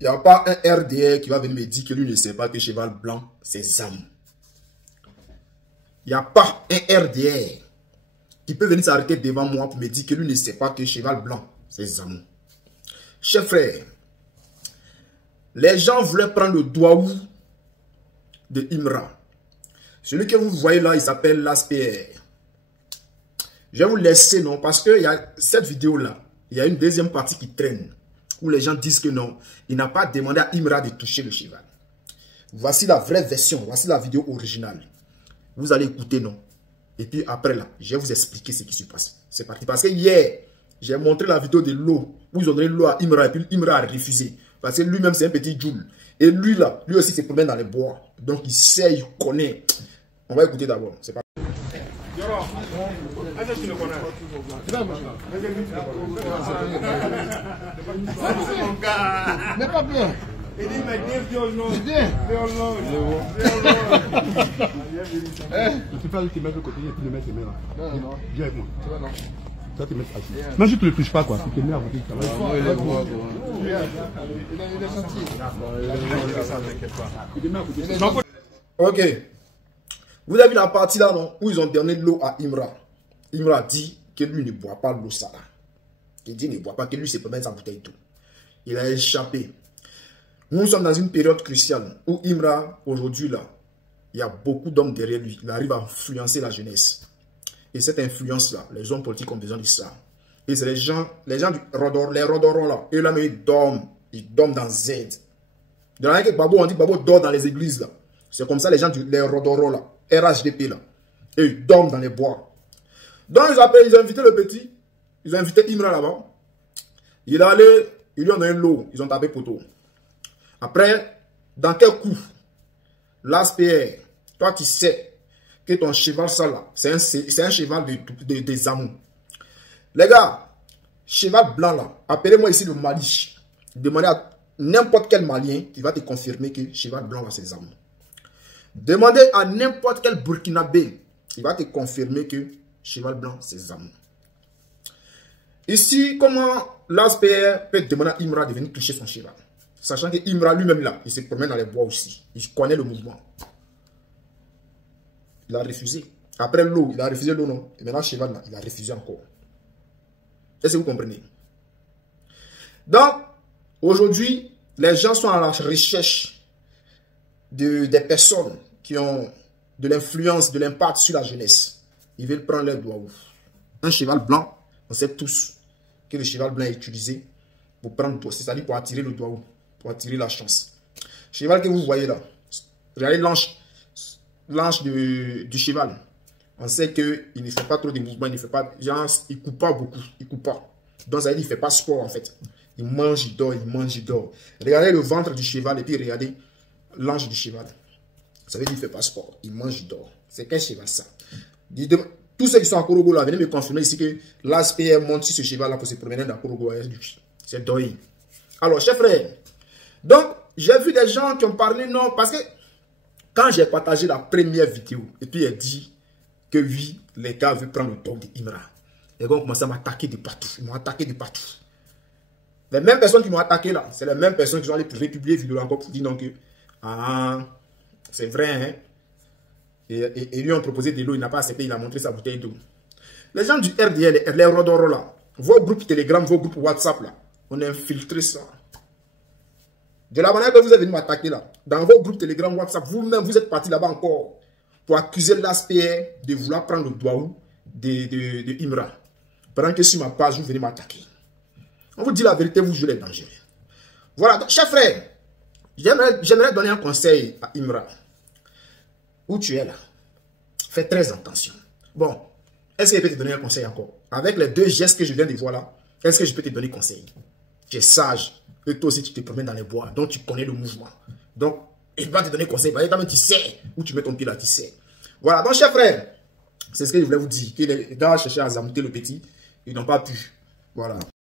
Il n'y a pas un RDR qui va venir me dire que lui ne sait pas que cheval blanc, c'est Zamou. Il n'y a pas un RDR qui peut venir s'arrêter devant moi pour me dire que lui ne sait pas que cheval blanc, c'est Zamou. Chers frères, les gens voulaient prendre le Douaou de Imra. Celui que vous voyez là, il s'appelle l'ASPR. Je vais vous laisser, non, parce qu'il y a cette vidéo-là, il y a une deuxième partie qui traîne, où les gens disent que non, il n'a pas demandé à Imra de toucher le cheval. Voici la vraie version, voici la vidéo originale. Vous allez écouter, non. Et puis après là, je vais vous expliquer ce qui se passe. C'est parti. Parce que hier, j'ai montré la vidéo de l'eau, où ils ont donné l'eau à Imra, et puis Imra a refusé. Parce que lui-même, c'est un petit Joule. Et lui là, lui aussi se promène dans les bois. Donc il sait, il connaît. On va écouter d'abord. C'est parti. Mais pas bien. Il dit, mais bien, tu peux aller te mettre de côté et puis le mettre tes mains là. Non. Viens avec moi. Ça te met assis. Mais je te le touche pas quoi. Tu te mets à côté. Il est beau. Il est gentil. Ok. Vous avez vu la partie là, non, où ils ont donné l'eau à Imra. Imra dit que lui ne boit pas l'eau ça là. Il dit ne boit pas, que lui se promène sa bouteille et tout. Il a échappé. Nous sommes dans une période cruciale où Imra, aujourd'hui là, il y a beaucoup d'hommes derrière lui. Il arrive à influencer la jeunesse. Et cette influence-là, les hommes politiques ont besoin de ça. Et c'est les gens du les Rodorons là. Et là, mais ils dorment dans Z. De la manière que Babo, on dit Babo dort dans les églises là. C'est comme ça les gens les Rodorons là. RHDP là. Et ils dorment dans les bois. Donc ils ont invité le petit. Ils ont invité Imra là-bas. Il est allé, ils lui ont donné l'eau. Ils ont tapé poteau. Après, dans quel coup, l'ASPR, toi tu sais que ton cheval ça là, c'est un cheval de Zamou. Les gars, cheval blanc là, appelez-moi ici le Mali. Demandez à n'importe quel Malien qui va te confirmer que cheval blanc là c'est Zamou. Demandez à n'importe quel Burkinabé, il va te confirmer que cheval blanc c'est Zamou. Ici, comment l'ASPR peut demander à Imra de venir toucher son cheval? Sachant que Imra lui-même là, il se promène dans les bois aussi. Il connaît le mouvement. Il a refusé. Après l'eau, il a refusé l'eau, non? Et maintenant, cheval là, il a refusé encore. Est-ce que vous comprenez? Donc, aujourd'hui, les gens sont à la recherche des personnes qui ont de l'influence, de l'impact sur la jeunesse. Ils veulent prendre leur doigt. Un cheval blanc, on sait tous que le cheval blanc est utilisé pour prendre le doigt, c'est-à-dire pour attirer le doigt, pour attirer la chance. Le cheval que vous voyez là, regardez l'anche du cheval. On sait qu'il ne fait pas trop de mouvements, il ne fait pas, genre, il ne coupe pas beaucoup, il coupe pas. Donc ça veut dire qu'il ne fait pas sport en fait. Il mange, il dort, il mange, il dort. Regardez le ventre du cheval et puis regardez l'ange du cheval. Ça veut dire qu'il ne fait pas sport, il mange, il dort. C'est quel cheval ça? Tous ceux qui sont à Korogo là, venez me confirmer ici que l'ASPR monte sur ce cheval là pour se promener dans Korogo. C'est Doi. Alors, chers frères, donc j'ai vu des gens qui ont parlé non, parce que quand j'ai partagé la première vidéo, et puis il dit que oui, les gars veulent prendre le dos d'Imra. Les gars ont commencé à m'attaquer de partout. Ils m'ont attaqué de partout. Les mêmes personnes qui m'ont attaqué là, c'est les mêmes personnes qui sont allées republier vidéo encore pour dire donc que c'est vrai, hein. Et lui ont proposé de l'eau, il n'a pas accepté, il a montré sa bouteille d'eau. Les gens du RDL, les Rodoro là, vos groupes Telegram, vos groupes WhatsApp là, on a infiltré ça. De la manière que vous êtes venu m'attaquer là, dans vos groupes Telegram, WhatsApp, vous-même, vous êtes parti là-bas encore pour accuser l'ASPR de vouloir prendre le Douaou de Imra. Pendant que sur ma page, vous venez m'attaquer. On vous dit la vérité, vous jouez les dangers. Voilà, donc, chers frères, j'aimerais donner un conseil à Imra. Où tu es là, fais très attention. Bon, est-ce que je peux te donner un conseil encore? Avec les deux gestes que je viens de voir là, est-ce que je peux te donner conseil? Tu es sage, et toi aussi tu te promènes dans les bois, donc tu connais le mouvement. Donc, il va te donner conseil, parce que tu sais où tu mets ton pied là, tu sais. Voilà, donc chers frères, c'est ce que je voulais vous dire, que les gars cherchaient à zamouter le petit, ils n'ont pas pu. Voilà.